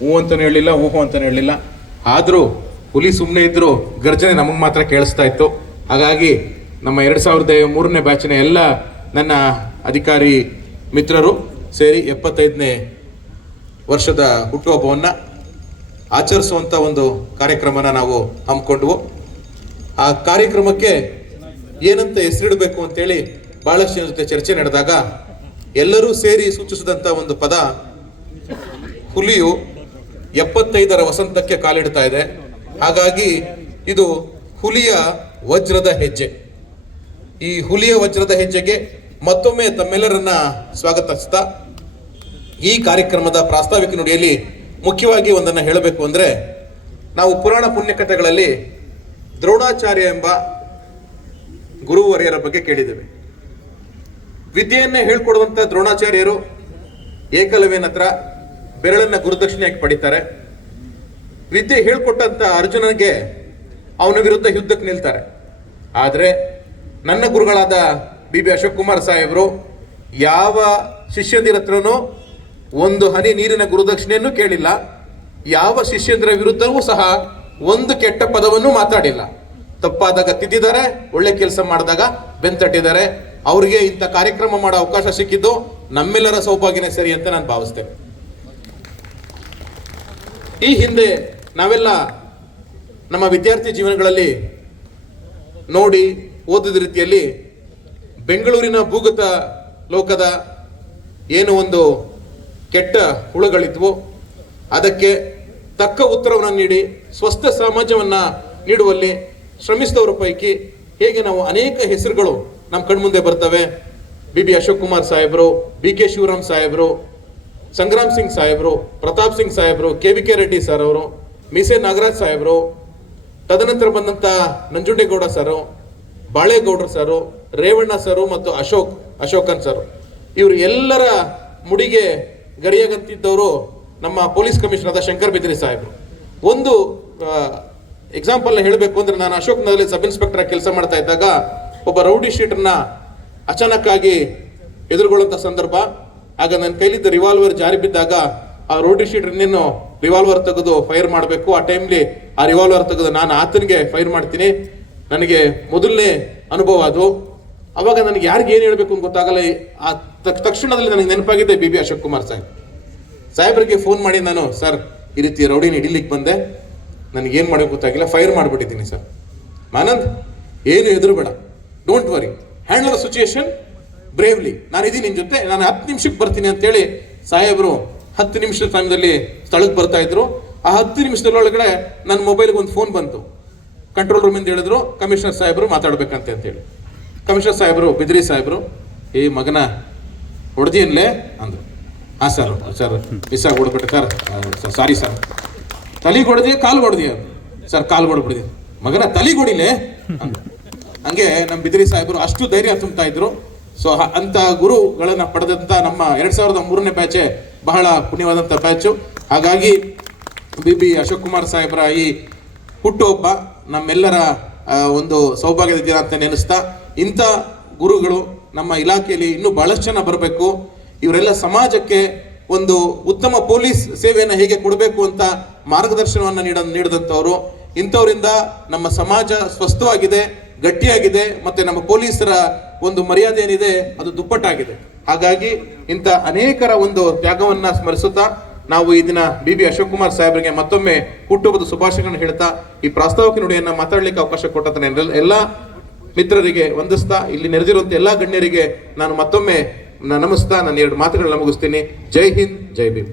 ಹೂ ಅಂತಲೂ ಹೇಳಲಿಲ್ಲ, ಊಹು ಅಂತಲೂ ಹೇಳಲಿಲ್ಲ. ಆದರೂ ಹುಲಿ ಸುಮ್ಮನೆ ಇದ್ದರೂ ಗರ್ಜನೆ ನಮಗೆ ಮಾತ್ರ ಕೇಳಿಸ್ತಾ ಇತ್ತು. ಹಾಗಾಗಿ ನಮ್ಮ 2003ನೇ ಬ್ಯಾಚಿನ ಎಲ್ಲ ನನ್ನ ಅಧಿಕಾರಿ ಮಿತ್ರರು ಸೇರಿ 75ನೇ ವರ್ಷದ ಹುಟ್ಟುಹಬ್ಬವನ್ನು ಆಚರಿಸುವಂಥ ಒಂದು ಕಾರ್ಯಕ್ರಮನ ನಾವು ಹಮ್ಮಿಕೊಂಡ್ವು. ಆ ಕಾರ್ಯಕ್ರಮಕ್ಕೆ ಏನಂತ ಹೆಸರಿಡಬೇಕು ಅಂತೇಳಿ ಭಾಳಷ್ಟು ಜನ ಜೊತೆ ಚರ್ಚೆ ನಡೆದಾಗ ಎಲ್ಲರೂ ಸೇರಿ ಸೂಚಿಸಿದಂಥ ಒಂದು ಪದ, ಹುಲಿಯು 75ರ ವಸಂತಕ್ಕೆ ಕಾಲಿಡ್ತಾ ಇದೆ. ಹಾಗಾಗಿ ಇದು ಹುಲಿಯ ವಜ್ರದ ಹೆಜ್ಜೆ. ಈ ಹುಲಿಯ ವಜ್ರದ ಹೆಜ್ಜೆಗೆ ಮತ್ತೊಮ್ಮೆ ತಮ್ಮೆಲ್ಲರನ್ನ ಸ್ವಾಗತಿಸ್ತಾ ಈ ಕಾರ್ಯಕ್ರಮದ ಪ್ರಾಸ್ತಾವಿಕ ನುಡಿಯಲ್ಲಿ ಮುಖ್ಯವಾಗಿ ಒಂದನ್ನು ಹೇಳಬೇಕು ಅಂದರೆ, ನಾವು ಪುರಾಣ ಪುಣ್ಯಕಥೆಗಳಲ್ಲಿ ದ್ರೋಣಾಚಾರ್ಯ ಎಂಬ ಗುರುವರ್ಯರ ಬಗ್ಗೆ ಕೇಳಿದ್ದೇವೆ. ವಿದ್ಯೆಯನ್ನೇ ಹೇಳ್ಕೊಡುವಂಥ ದ್ರೋಣಾಚಾರ್ಯರು ಏಕಲವ್ಯನ ಹತ್ರ ಬೆರಳನ್ನ ಗುರುದಕ್ಷಿಣೆಯಾಗಿ ಪಡಿತಾರೆ. ವಿದ್ಯೆ ಹೇಳ್ಕೊಟ್ಟಂತ ಅರ್ಜುನನಿಗೆ ಅವನ ವಿರುದ್ಧ ಯುದ್ಧಕ್ಕೆ ನಿಲ್ತಾರೆ. ಆದರೆ ನನ್ನ ಗುರುಗಳಾದ BB ಅಶೋಕ್ ಕುಮಾರ್ ಸಾಹೇಬರು ಯಾವ ಶಿಷ್ಯಂದಿರ ಹತ್ರನೂ ಒಂದು ಹನಿ ನೀರಿನ ಗುರುದಕ್ಷಿಣೆಯನ್ನು ಕೇಳಿಲ್ಲ, ಯಾವ ಶಿಷ್ಯಂದಿರ ವಿರುದ್ಧವೂ ಸಹ ಒಂದು ಕೆಟ್ಟ ಪದವನ್ನು ಮಾತಾಡಿಲ್ಲ. ತಪ್ಪಾದಾಗ ತಿದ್ದಿದ್ದಾರೆ, ಒಳ್ಳೆ ಕೆಲಸ ಮಾಡಿದಾಗ ಬೆಂತಟ್ಟಿದ್ದಾರೆ. ಅವರಿಗೆ ಇಂಥ ಕಾರ್ಯಕ್ರಮ ಮಾಡೋ ಅವಕಾಶ ಸಿಕ್ಕಿದ್ದು ನಮ್ಮೆಲ್ಲರ ಸೌಭಾಗ್ಯನೇ ಸರಿ ಅಂತ ನಾನು ಭಾವಿಸ್ತೇನೆ. ಈ ಹಿಂದೆ ನಾವೆಲ್ಲ ನಮ್ಮ ವಿದ್ಯಾರ್ಥಿ ಜೀವನಗಳಲ್ಲಿ ನೋಡಿ ಓದಿದ ರೀತಿಯಲ್ಲಿ ಬೆಂಗಳೂರಿನ ಭೂಗತ ಲೋಕದ ಏನು ಒಂದು ಕೆಟ್ಟ ಹುಳುಗಳಿದ್ವು, ಅದಕ್ಕೆ ತಕ್ಕ ಉತ್ತರವನ್ನು ನೀಡಿ ಸ್ವಸ್ಥ ಸಮಾಜವನ್ನು ನೀಡುವಲ್ಲಿ ಶ್ರಮಿಸಿದವರ ಪೈಕಿ ಹೇಗೆ ನಾವು ಅನೇಕ ಹೆಸರುಗಳು ನಮ್ಮ ಕಣ್ಮುಂದೆ ಬರ್ತವೆ. BB ಅಶೋಕ್ ಕುಮಾರ್ ಸಾಹೇಬರು, BK ಶಿವರಾಮ್ ಸಾಹೇಬರು, ಸಂಗ್ರಾಮ್ ಸಿಂಗ್ ಸಾಹೇಬರು, ಪ್ರತಾಪ್ ಸಿಂಗ್ ಸಾಹೇಬರು, KVK ರೆಡ್ಡಿ ಸರ್ ಅವರು, ಮೀಸೆ ನಾಗರಾಜ್ ಸಾಹೇಬರು, ತದನಂತರ ಬಂದಂಥ ನಂಜುಂಡೇಗೌಡ ಸರು, ಬಾಳೇಗೌಡರು ಸರು, ರೇವಣ್ಣ ಸರು ಮತ್ತು ಅಶೋಕನ್ ಸರು, ಇವರು ಎಲ್ಲರ ಮುಡಿಗೆ ಗರಿಯಾಗಂತಿದ್ದವರು ನಮ್ಮ ಪೊಲೀಸ್ ಕಮಿಷನರ್ ಆದ ಶಂಕರ್ ಬಿದ್ರಿ ಸಾಹೇಬರು. ಒಂದು ಎಕ್ಸಾಂಪಲ್ನ ಹೇಳಬೇಕು ಅಂದ್ರೆ, ನಾನು ಅಶೋಕ್ ನಗರದಲ್ಲಿ ಸಬ್ ಇನ್ಸ್ಪೆಕ್ಟರ್ ಆಗಿ ಕೆಲಸ ಮಾಡ್ತಾ ಇದ್ದಾಗ ಒಬ್ಬ ರೌಡಿ ಶೀಟರ್ನ ಅಚಾನಕ್ಕಾಗಿ ಎದುರುಗೊಳ್ಳುವಂಥ ಸಂದರ್ಭ. ಆಗ ನನ್ನ ಕೈಲಿದ್ದ ರಿವಾಲ್ವರ್ ಜಾರಿ ಬಿದ್ದಾಗ ಆ ರೌಡಿ ಶೀಟರ್ ಇನ್ನೇನು ರಿವಾಲ್ವರ್ ತೆಗೆದು ಫೈರ್ ಮಾಡಬೇಕು. ಆ ಟೈಮ್ಲಿ ಆ ರಿವಾಲ್ವರ್ ತೆಗೆದು ನಾನು ಆತನಿಗೆ ಫೈರ್ ಮಾಡ್ತೀನಿ. ನನಗೆ ಮೊದಲನೇ ಅನುಭವ ಅದು. ಅವಾಗ ನನಗೆ ಯಾರಿಗೆ ಏನು ಹೇಳಬೇಕು ಅಂತ ಗೊತ್ತಾಗಲ್ಲ. ಆ ತಕ್ಷಣದಲ್ಲಿ ನನಗೆ ನೆನಪಾಗಿದೆ BB ಅಶೋಕ್ ಕುಮಾರ್ ಸಾಹೇಬರಿಗೆ ಫೋನ್ ಮಾಡಿ ನಾನು, ಸರ್ ಈ ರೀತಿ ರೌಡಿನ ಹಿಡಿಲಿಕ್ಕೆ ಬಂದೆ, ನನಗೇನು ಮಾಡೋಕೆ ಗೊತ್ತಾಗಿಲ್ಲ, ಫೈರ್ ಮಾಡಿಬಿಟ್ಟಿದ್ದೀನಿ ಸರ್. ಮಾನಂದ್, ಏನು ಎದುರು ಬೇಡ, don't worry, handle the situation bravely, ನಾನಿದ್ದೀನಿ ನಿನ್ನ ಜೊತೆ, ನಾನು 10 ನಿಮಿಷಕ್ಕೆ ಬರ್ತೀನಿ ಅಂತೇಳಿ ಸಾಹೇಬರು 10 ನಿಮಿಷದ ಸಮಯದಲ್ಲಿ ಸ್ಥಳಕ್ಕೆ ಬರ್ತಾ ಇದ್ರು. ಆ 10 ನಿಮಿಷದೊಳಗಡೆ ನನ್ನ ಮೊಬೈಲ್ಗೆ ಒಂದು ಫೋನ್ ಬಂತು. ಕಂಟ್ರೋಲ್ ರೂಮಿಂದ ಹೇಳಿದ್ರು ಕಮಿಷನರ್ ಸಾಹೇಬರು ಮಾತಾಡ್ಬೇಕಂತೆ ಅಂತೇಳಿ. ಕಮಿಷನರ್ ಸಾಹೇಬರು, ಬಿದ್ರಿ ಸಾಹೇಬರು, ಏ ಮಗನ ಹೊಡೆದಿಯನ್ಲೇ ಅಂದರು. ಹಾಂ ಸರ್ ಮಿಸ್ ಆಗಿ ಹೊಡ್ಬಿಟ್ಟೆ ಸರ್, ಸಾರಿ ಸರ್. ತಲೆಗೆ ಹೊಡೆದಿ, ಕಾಲು ಹೊಡೆದಿ ಸರ್, ಕಾಲು ಹೊಡ್ಬಿಡಿದೆ. ಮಗನ ತಲೆಗೆ ಹೊಡಿಲೆ ಅಂದ್ರು. ಹಂಗೆ ನಮ್ಮ ಬಿದ್ರಿ ಸಾಹೇಬರು ಅಷ್ಟು ಧೈರ್ಯ ತುಂಬ್ತಾ ಇದ್ರು. ಸೊ ಅಂತ ಗುರುಗಳನ್ನ ಪಡೆದಂತ ನಮ್ಮ 2003ನೇ ಬ್ಯಾಚೆ ಬಹಳ ಪುಣ್ಯವಾದಂಥ ಬ್ಯಾಚು. ಹಾಗಾಗಿ BB ಅಶೋಕ್ ಕುಮಾರ್ ಸಾಹೇಬರ ಈ ಹುಟ್ಟುಹಬ್ಬ ನಮ್ಮೆಲ್ಲರ ಒಂದು ಸೌಭಾಗ್ಯದ ದಿನ ಅಂತ ನೆನೆಸ್ತಾ, ಇಂಥ ಗುರುಗಳು ನಮ್ಮ ಇಲಾಖೆಯಲ್ಲಿ ಇನ್ನೂ ಬಹಳಷ್ಟು ಜನ ಬರಬೇಕು. ಇವರೆಲ್ಲ ಸಮಾಜಕ್ಕೆ ಒಂದು ಉತ್ತಮ ಪೊಲೀಸ್ ಸೇವೆಯನ್ನು ಹೇಗೆ ಕೊಡಬೇಕು ಅಂತ ಮಾರ್ಗದರ್ಶನವನ್ನು ನೀಡಿದಂಥವರು. ಇಂಥವರಿಂದ ನಮ್ಮ ಸಮಾಜ ಸ್ವಸ್ಥವಾಗಿದೆ, ಗಟ್ಟಿಯಾಗಿದೆ, ಮತ್ತೆ ನಮ್ಮ ಪೊಲೀಸರ ಒಂದು ಮರ್ಯಾದೆ ಏನಿದೆ ಅದು ದುಪ್ಪಟ್ಟಾಗಿದೆ. ಹಾಗಾಗಿ ಇಂಥ ಅನೇಕರ ಒಂದು ತ್ಯಾಗವನ್ನ ಸ್ಮರಿಸುತ್ತಾ ನಾವು ಈ ದಿನ BB ಅಶೋಕ್ ಕುಮಾರ್ ಸಾಹೇಬರಿಗೆ ಮತ್ತೊಮ್ಮೆ ಹುಟ್ಟುಹಬ್ಬದ ಶುಭಾಶಯಗಳನ್ನು ಹೇಳ್ತಾ ಈ ಪ್ರಾಸ್ತಾವಿಕ ನುಡಿಯನ್ನು ಮಾತಾಡಲಿಕ್ಕೆ ಅವಕಾಶ ಕೊಟ್ಟ ಎಲ್ಲ ಮಿತ್ರರಿಗೆ ವಂದಿಸ್ತಾ, ಇಲ್ಲಿ ನೆರೆದಿರುವಂಥ ಎಲ್ಲ ಗಣ್ಯರಿಗೆ ನಾನು ಮತ್ತೊಮ್ಮೆ ನಮಸ್ತಾ ನನ್ನ 2 ಮಾತುಗಳನ್ನ ಮುಗಿಸ್ತೀನಿ. ಜೈ ಹಿಂದ್, ಜೈ ಭೀಮ್.